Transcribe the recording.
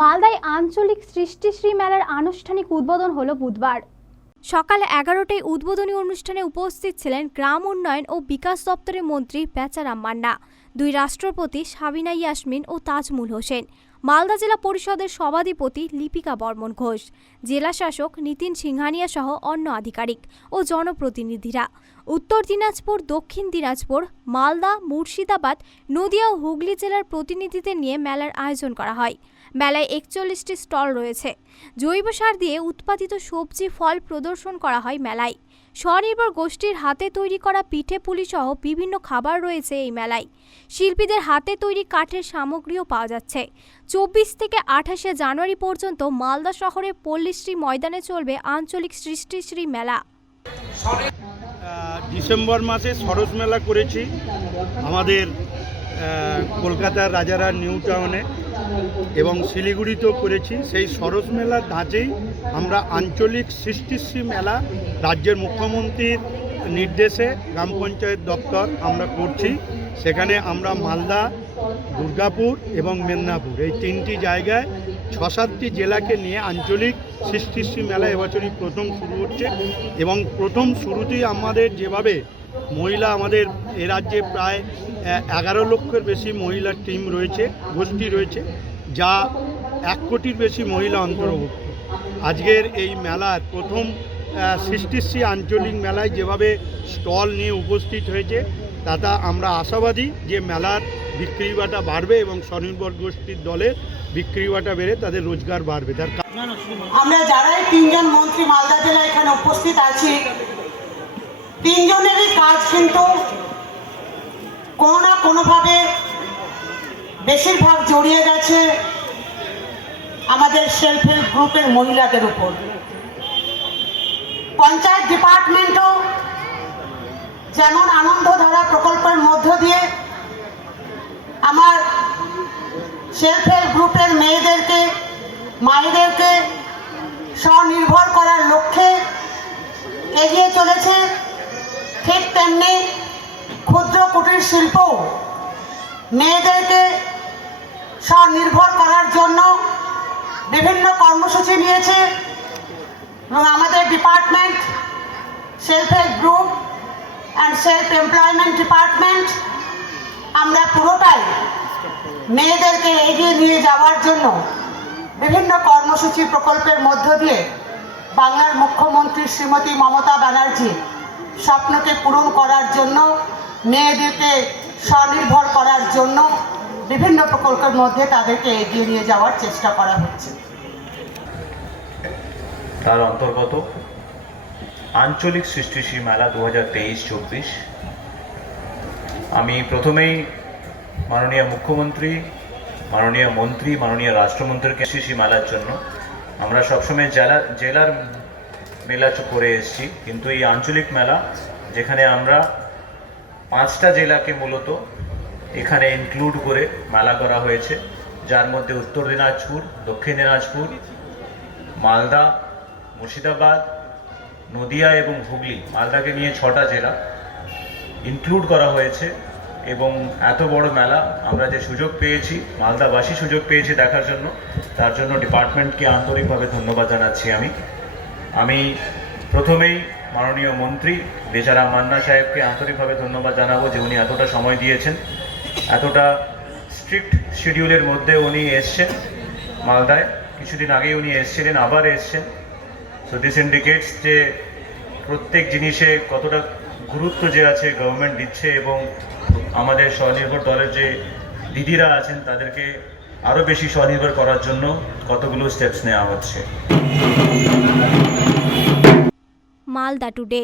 মালদায় আঞ্চলিক সৃষ্টিশ্রী মেলার আনুষ্ঠানিক উদ্বোধন হলো বুধবার। সকাল এগারোটায় উদ্বোধনী অনুষ্ঠানে উপস্থিত ছিলেন গ্রাম উন্নয়ন ও বিকাশ দপ্তরের মন্ত্রী বেচারাম মান্না, দুই রাষ্ট্রপতি সাবিনা ইয়াসমিন ও তাজমুল হোসেন, মালদা জেলা পরিষদের সভাধিপতি লিপিকা বর্মন ঘোষ, জেলা শাসক নীতিন সিংহানিয়া সহ অন্য আধিকারিক ও জনপ্রতিনিধিরা। উত্তর দিনাজপুর, দক্ষিণ দিনাজপুর, মালদা, মুর্শিদাবাদ, নদিয়া ও হুগলি জেলার প্রতিনিধিদের নিয়ে মেলার আয়োজন করা হয়। মেলায় একচল্লিশটি স্টল রয়েছে। জৈব সার দিয়ে উৎপাদিত সবজি ফল প্রদর্শন করা হয় মেলায়। স্বনির্ভর গোষ্ঠীর হাতে তৈরি করা পিঠে পুলি সহ বিভিন্ন খাবার রয়েছে এই মেলায়। শিল্পীদের হাতে তৈরি কাঠের সামগ্রীও পাওয়া যাচ্ছে। চব্বিশ থেকে আঠাশে জানুয়ারি পর্যন্ত মালদা শহরের পল্লীশ্রী ময়দানে চলবে আঞ্চলিক সৃষ্টিশ্রী মেলা। ডিসেম্বর মাসে সরস মেলা করেছি। আমাদের কলকাতার রাজারা নিউ টাউনে। এবং শিলিগুড়িতেও করেছি। সেই সরস মেলার ধাঁচেই আমরা আঞ্চলিক সৃষ্টিশ্রী মেলা রাজ্যের মুখ্যমন্ত্রীর নির্দেশে গ্রাম পঞ্চায়েত দপ্তর আমরা করছি। সেখানে আমরা মালদা, দুর্গাপুর এবং মেদিনীপুর এই তিনটি জায়গায় ছ সাতটি জেলাকে নিয়ে আঞ্চলিক সৃষ্টিশ্রী মেলা এবছরই প্রথম শুরু হচ্ছে এবং প্রথম শুরুতেই আমাদের যেভাবে মহিলা আমাদের এ রাজ্যে প্রায় এগারো লক্ষের বেশি মহিলার টিম রয়েছে, গোষ্ঠী রয়েছে, যা এক কোটির বেশি মহিলা অন্তর্ভুক্ত। আজকের এই মেলার প্রথম সৃষ্টিশ্রী আঞ্চলিক মেলায় যেভাবে স্টল নিয়ে উপস্থিত হয়েছে, তাতে আমরা আশাবাদী যে মেলার বিক্রি বাটা বাড়বে এবং স্বনির্ভর গোষ্ঠীর দলের বিক্রি বাটা বেড়ে তাদের রোজগার বাড়বে। তার আমরা যারাই তিনজন মন্ত্রী মালদা জেলায় এখানে উপস্থিত আছি তিনজনেরই কাজ কিন্তু কোনো না কোনোভাবে বেশিরভাগ জড়িয়ে গেছে আমাদের সেলফ হেল্প গ্রুপের মহিলাদের উপর। পঞ্চায়েত ডিপার্টমেন্টও যেমন আনন্দধারা প্রকল্পের মধ্য দিয়ে আমার সেলফ হেল্প গ্রুপের মেয়েদেরকে, মায়েদেরকে স্বনির্ভর করার লক্ষ্যে এগিয়ে চলেছে। ঠিক তেমনি ক্ষুদ্র কুটির শিল্প মেয়েদেরকে স্বনির্ভর করার জন্য বিভিন্ন কর্মসূচি নিয়েছে এবং আমাদের department self help group and self employment department আমরা পুরোটাই মেয়েদেরকে এগিয়ে নিয়ে যাওয়ার জন্য বিভিন্ন কর্মসূচি প্রকল্পের মধ্য দিয়ে বাংলার মুখ্যমন্ত্রী শ্রীমতী মমতা ব্যানার্জি স্বপ্নকে পূরণ করার জন্য, মেয়েদেরকে স্বনির্ভর করার জন্য বিভিন্ন প্রকল্পের মধ্যে তাদেরকে এগিয়ে নিয়ে যাওয়ার চেষ্টা করা হচ্ছে। তার অন্তর্গত আঞ্চলিক সৃষ্টিশীল মেলা দু হাজার তেইশ চব্বিশ আমি প্রথমেই মাননীয় মুখ্যমন্ত্রী, মাননীয় মন্ত্রী, মাননীয় রাষ্ট্রমন্ত্রীকে সৃষ্টি মেলার জন্য আমরা সবসময় জেলা, জেলার মেলা করে এসেছি। কিন্তু এই আঞ্চলিক মেলা, যেখানে আমরা পাঁচটা জেলাকে মূলত এখানে ইনক্লুড করে মেলা করা হয়েছে, যার মধ্যে উত্তর দিনাজপুর, দক্ষিণ দিনাজপুর, মালদা, মুর্শিদাবাদ, নদিয়া এবং হুগলি, মালদাকে নিয়ে ছটা জেলা ইনক্লুড করা হয়েছে। এবং এত বড় মেলা, আমরা যে সুযোগ পেয়েছি, মালদাবাসী সুযোগ পেয়েছে দেখার জন্য, তার জন্য ডিপার্টমেন্টকে আন্তরিকভাবে ধন্যবাদ জানাচ্ছি আমি। আমি প্রথমেই মাননীয় মন্ত্রী বেচারা মান্না সাহেবকে আন্তরিকভাবে ধন্যবাদ জানাব যে উনি এতটা সময় দিয়েছেন। এতটা স্ট্রিক্ট শিডিউলের মধ্যে উনি এসছেন মালদায়। কিছুদিন আগেই উনি এসছিলেন, আবার এসছেন। সো দিস ইন্ডিকেটস যে প্রত্যেক জিনিসে কতটা গুরুত্ব যে আছে গভর্নমেন্ট দিচ্ছে এবং আমাদের স্বনির্ভর দলের যে দিদিরা আছেন, তাদেরকে আরও বেশি স্বনির্ভর করার জন্য কতগুলো স্টেপস নেওয়া হচ্ছে? মালদা টুডে